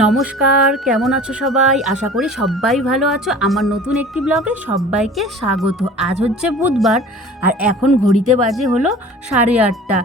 নমস্কার, কেমন আছো সবাই? আশা করি সবাই ভালো আছো। আমার নতুন একটি ব্লগে সবাইকে স্বাগত। আজ হচ্ছে বুধবার আর এখন ঘড়িতে বাজে হলো 8:30।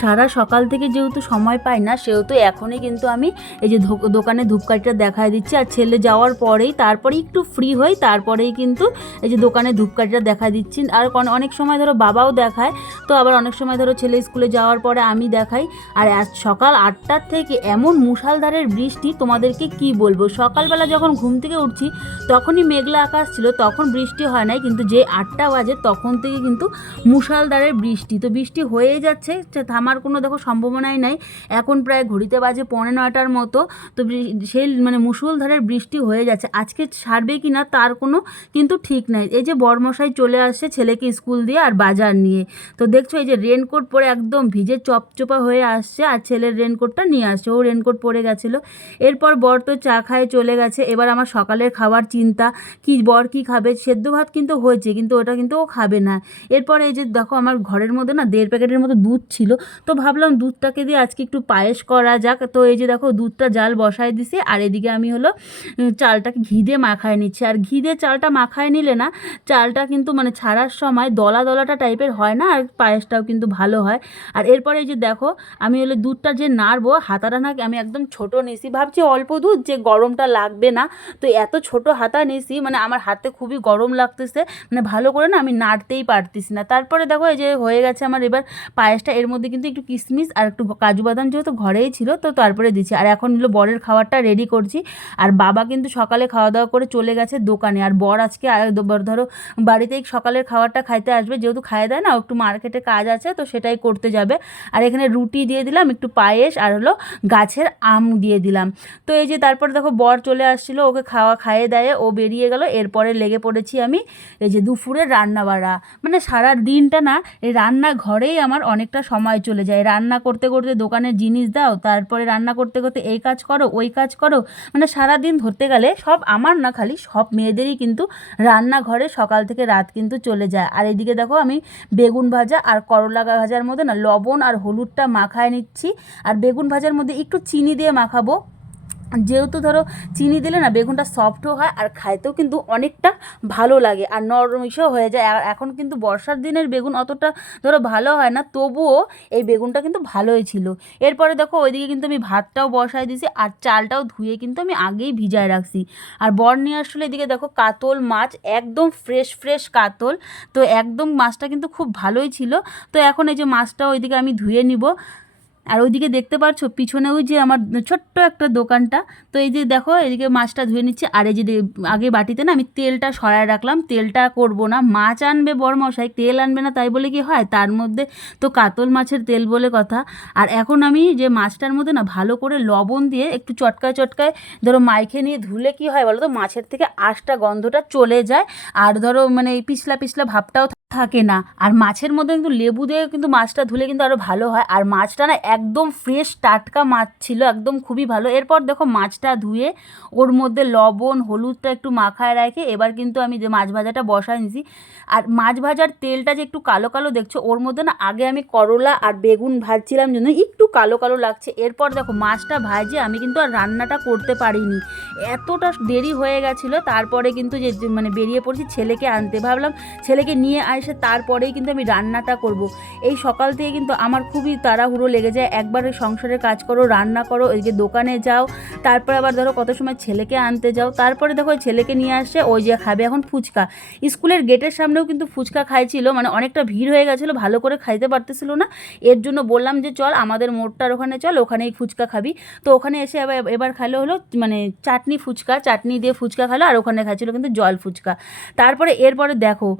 সারা সকাল থেকে যেহেতু সময় পাই না, সেহেতু এখনই কিন্তু আমি এই যে দোকানে ধূপকাঠিটা দেখায় দিচ্ছি। আর ছেলে যাওয়ার পরেই তারপরেই একটু ফ্রি হই, তারপরেই কিন্তু এই যে দোকানে ধূপকাঠিটা দেখা দিচ্ছি। আর অনেক সময় ধরো বাবাও দেখায়, তো আবার অনেক সময় ধরো ছেলে স্কুলে যাওয়ার পরে আমি দেখাই। আর আজ সকাল 8টার থেকে এমন মুষলধারের বৃষ্টি, তোমাদেরকে কি বলবো। সকালবেলা যখন ঘুম থেকে উঠছি তখনই মেঘলা আকাশ ছিল, তখন বৃষ্টি হয় নাই, কিন্তু যে 8টা বাজে তখন থেকে কিন্তু মুষলধারের বৃষ্টি। তো বৃষ্টি হয়েই যাচ্ছে, থামার কোনো দেখো সম্ভাবনাই নাই। এখন প্রায় ঘড়িতে বাজে 9:45 মতো। তো সেই মুষলধারের বৃষ্টি হয়ে যাচ্ছে। আজকে ছাড়বে কি না তার কোনো কিন্তু ঠিক নাই। এই যে বরমশাই চলে আসছে ছেলেকে স্কুল দিয়ে আর বাজার নিয়ে। তো দেখছো এই যে রেনকোট পরে একদম ভিজে চপচপা হয়ে আসছে, আর ছেলের রেনকোটটা নিয়ে আসছে, ও রেনকোট পরে গেছিলো। এরপর বর তো চা খায় চলে গেছে। এবার আমার সকালের খাবার চিন্তা, কি বর কি খাবে। সেদ্ধ ভাত কিন্তু হয়েছে, কিন্তু ওটা কিন্তু ও খাবে না। এরপর এই যে দেখো আমার ঘরের মধ্যে না 1.5 প্যাকেটের মতো দুধ ছিল, তো ভাবলাম দুধটাকে দিয়ে আজকে একটু পায়েস করা যাক। তো এই যে দেখো দুধটা জাল বসায় দিছি, আর এদিকে আমি হলো চালটাকে ঘি দিয়ে মাখায় নিচ্ছি। আর ঘি দিয়ে চালটা মাখায় নিলে না চালটা কিন্তু ছাড়ার সময় দলা দলাটা টাইপের হয় না, আর পায়েসটাও কিন্তু ভালো হয়। আর এরপরে এই যে দেখো আমি হলো দুধটা যে নাড়বো, হাতাটা না আমি একদম ছোট নিছি, ভাবছি অল্প দুধ যে গরমটা লাগবে না। তো এত ছোট হাতা নিছি, আমার হাতে খুবই গরম লাগতেছে, ভালো করে না আমি নাড়তেই পারতেছি না। তারপরে দেখো এই যে হয়ে গেছে আমার এবার পায়েসটা। এর মধ্যে কিন্তু একটু কিশমিশ আর একটু কাজু বাদাম যেহেতু ঘরেই ছিল, তো তারপরে দিচ্ছি। আর এখন হলো বরের খাবারটা রেডি করছি। আর বাবা কিন্তু সকালে খাওয়া দাওয়া করে চলে গেছে দোকানে, আর বর আজকে ধরো বাড়িতেই সকালের খাবারটা খাইতে আসবে, যেহেতু খাইয়ে দেয় না, একটু মার্কেটে কাজ আছে তো সেটাই করতে যাবে। আর এখানে রুটি দিয়ে দিলাম, একটু পায়েস, আর হলো গাছের আম দিয়ে দিলাম। তো এই যে তারপরে দেখো বর চলে আসছিলো, ওকে খাইয়ে দেয় ও বেরিয়ে গেল। এরপরে লেগে পড়েছি আমি এই যে দুপুরের রান্না বাড়া। সারা দিনটা না এই রান্নাঘরেই আমার অনেকটা সময় চলে যায়। রান্না করতে করতে দোকানের জিনিস দাও, তারপরে রান্না করতে করতে এই কাজ করো ওই কাজ করো, সারা দিন ধরতে গেলে সব আমার না, খালি সব মেয়েদেরই কিন্তু রান্নাঘরে সকাল থেকে রাত কিন্তু চলে যায়। আর এদিকে দেখো আমি বেগুন ভাজা আর করলা ভাজার মধ্যে না লবণ আর হলুদটা মাখায় নিচ্ছি। আর বেগুন ভাজার মধ্যে একটু চিনি দিয়ে মাখাবো, যেহেতু ধরো চিনি দিলে না বেগুনটা সফটও হয় আর খাইতেও কিন্তু অনেকটা ভালো লাগে আর নরমিশও হয়ে যায়। আর এখন কিন্তু বর্ষার দিনের বেগুন অতটা ধরো ভালো হয় না, তবুও এই বেগুনটা কিন্তু ভালোই ছিল। এরপরে দেখো ওইদিকে কিন্তু আমি ভাতটাও বসায় দিয়েছি, আর চালটাও ধুয়ে কিন্তু আমি আগেই ভিজায় রাখছি। আর বর নিয়ে আসলে এদিকে দেখো কাতল মাছ, একদম ফ্রেশ ফ্রেশ কাতল। তো একদম মাছটা কিন্তু খুব ভালোই ছিল। তো এখন এই যে মাছটাও ওইদিকে আমি ধুয়ে নিব। আর ওইদিকে দেখতে পাচ্ছ পিছনে ওই যে আমার ছোট্ট একটা দোকানটা। তো এই যে দেখো এদিকে মাছটা ধুয়ে নিচ্ছে। আর এই যে আগে বাটিতে না আমি তেলটা সরায় রাখলাম, তেলটা করব না। মাছ আনবে বরমশাই, তেল আনবে না তাই বলে কি হয়, তার মধ্যে তো কাতল মাছের তেল বলে কথা। আর এখন আমি যে মাছটার মধ্যে না ভালো করে লবণ দিয়ে একটু চটকায় চটকায় ধরো মাইখে নিয়ে ধুলে কি হয় বলো তো, মাছের থেকে আঁশটা গন্ধটা চলে যায়, আর ধরো এই পিছলা পিছলা ভাবটাও থাকে না। আর মাছের মধ্যে কিন্তু লেবু দিয়ে কিন্তু মাছটা ধুলে কিন্তু আরও ভালো হয়। আর মাছটা না একদম ফ্রেশ টাটকা মাছ ছিল, একদম খুবই ভালো। এরপর দেখো মাছটা ধুয়ে ওর মধ্যে লবণ হলুদটা একটু মাখায় রাখে এবার কিন্তু আমি যে মাছ ভাজাটা বসায় নিয়েছি। আর মাছ ভাজার তেলটা যে একটু কালো কালো দেখছো, ওর মধ্যে না আগে আমি করলা আর বেগুন ভাজছিলাম জন্য একটু কালো কালো লাগছে। এরপর দেখো মাছটা ভাজে আমি কিন্তু আর রান্নাটা করতে পারিনি, এতটা দেরি হয়ে গেছিলো। তারপরে কিন্তু যে বেরিয়ে পড়ছি ছেলেকে আনতে, ভাবলাম ছেলেকে নিয়ে আসে তারপরেই কিন্তু আমি রান্নাটা করব। এই সকাল থেকে কিন্তু আমার খুবই তাড়াহুড়ো লেগে যায়, একবারে সংসারের কাজ করো রান্না করো ওই যে দোকানে যাও, তারপর আবার ধরো কত সময় ছেলেকে আনতে যাও, তারপরে দেখো ছেলেকে নিয়ে আসে ওই যে খাবে এখন ফুচকা। স্কুলের গেটের সামনেও কিন্তু ফুচকা খাইছিল, অনেকটা ভিড় হয়ে গেছিলো, ভালো করে খাইতে পারতেছিল না। এর জন্য বললাম যে চল আমাদের মোড়টার ওখানে চল, ওখানেই ফুচকা খাবি। তো ওখানে এসে এবার খাইলো হলো চাটনি ফুচকা, চাটনি দিয়ে ফুচকা খাইলো, আর ওখানে খাইছিল কিন্তু জল ফুচকা। তারপরে এরপরে দেখো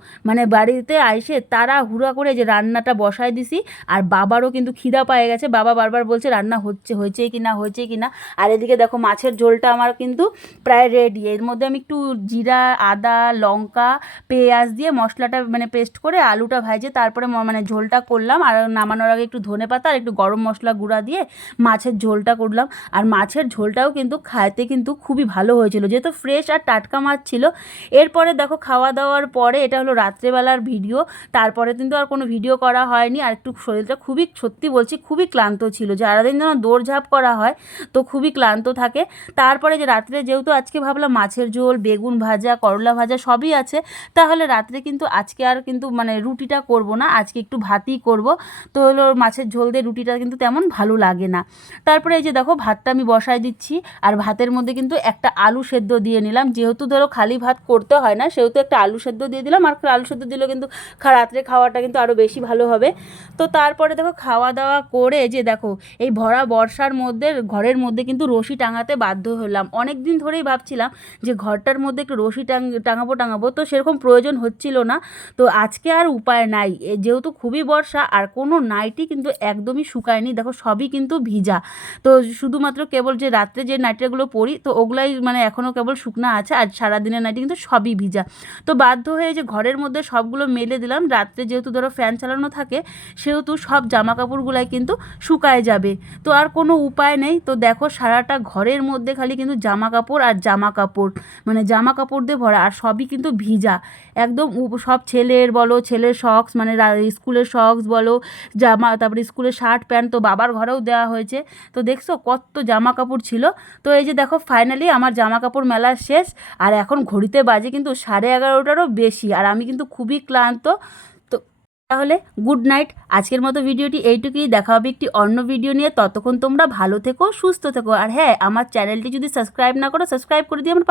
বাড়িতে আইসে তারা হুড়া করে যে রান্নাটা বসায় দিছি। আর বাবারও কিন্তু খিদা পায়ে গেছে, বাবা বারবার বলছে রান্না হয়েছে কি না। আর এদিকে দেখো মাছের ঝোলটা আমার কিন্তু প্রায় রেডি। এর মধ্যে আমি একটু জিরা আদা লঙ্কা পেঁয়াজ দিয়ে মশলাটা পেস্ট করে আলুটা ভাজে তারপরে ঝোলটা করলাম। আর নামানোর আগে একটু ধনেপাতা আর একটু গরম মশলা গুঁড়া দিয়ে মাছের ঝোলটা করলাম। আর মাছের ঝোলটাও কিন্তু খাইতে কিন্তু খুবই ভালো হয়েছিল, যেহেতু ফ্রেশ আর টাটকা মাছ ছিল। এরপরে দেখো খাওয়া দাওয়ার পরে, এটা হলো রাত্রেবেলার ভিডিও। ভিডিও, তারপরে কিন্তু আর কোনো ভিডিও করা হয়নি। আর একটু শরীরটা খুবই, সত্যি বলছি, খুবই ক্লান্ত ছিল। সারাদিন যেন দৌড়ঝাঁপ করা হয় তো খুবই ক্লান্ত থাকে। তারপরে যে রাত্রে যেহেতু আজকে ভাবলাম মাছের ঝোল, বেগুন ভাজা, করলা ভাজা সবই আছে, তাহলে রাত্রে কিন্তু আজকে আর কিন্তু মানে রুটিটা করব না, আজকে একটু ভাতই করব। তো হলো মাছের ঝোল দিয়ে রুটিটা কিন্তু তেমন ভালো লাগে না। তারপরে এই যে দেখো ভাতটা আমি বসায় দিচ্ছি, আর ভাতের মধ্যে কিন্তু একটা আলু সেদ্ধ দিয়ে নিলাম। যেহেতু ধরো খালি ভাত করতে হয় না, সেহেতু একটা আলু সেদ্ধ দিয়ে দিলাম। আর আলু সেদ্ধ দিলেও কিন্তু রাত্রে খাওয়াটা কিন্তু আরও বেশি ভালো হবে। তো তারপরে দেখো খাওয়া দাওয়া করে যে দেখো এই ভরা বর্ষার মধ্যে ঘরের মধ্যে কিন্তু রশি টাঙাতে বাধ্য হলাম। অনেক দিন ধরেই ভাবছিলাম যে ঘরটার মধ্যে একটু রশি টাঙাবো, তো সেরকম প্রয়োজন হচ্ছিল না। তো আজকে আর উপায় নাই, যেহেতু খুবই বর্ষা, আর কোনো নাইটি কিন্তু একদমই শুকায়নি, দেখো সবই কিন্তু ভিজা। তো শুধুমাত্র কেবল যে রাত্রে যে নাইটিগুলো পরি তো ওগুলাই মানে এখনও কেবল শুকনা আছে, আর সারাদিনের নাইটি কিন্তু সবই ভিজা। তো বাধ্য হয়ে যে ঘরের মধ্যে সবগুলো মেলে দিলাম। রাত্রে যেহেতু ধরো ফ্যান চালানো থাকে, সেহেতু সব জামা কাপড়গুলাই কিন্তু শুকায় যাবে। তো আর কোনো উপায় নেই। তো দেখো সারাটা ঘরের মধ্যে খালি কিন্তু জামা কাপড় আর জামা কাপড়, মানে জামা কাপড় দিয়ে ভরা, আর সবই কিন্তু ভিজা একদম। সব ছেলের বলো, ছেলের সক্স মানে স্কুলের সক্স বলো, জামা, তারপরে স্কুলের শার্ট প্যান্ট তো বাবার ঘরেও দেওয়া হয়েছে। তো দেখছো কত জামা কাপড় ছিল। তো এই যে দেখো ফাইনালি আমার জামা কাপড় মেলা শেষ, আর এখন ঘড়িতে বাজে কিন্তু 11:30টারও বেশি, আর আমি কিন্তু খুবই ক্লান্ত। তো তাহলে গুড নাইট, আজকের মতো ভিডিওটি এইটুকুই। দেখা হবে একটি অন্য ভিডিও নিয়ে। ততক্ষণ তোমরা ভালো থেকো, সুস্থ থেকো, আর হ্যাঁ, আমার চ্যানেলটি যদি সাবস্ক্রাইব না করো, সাবস্ক্রাইব করে দিয়ে আমার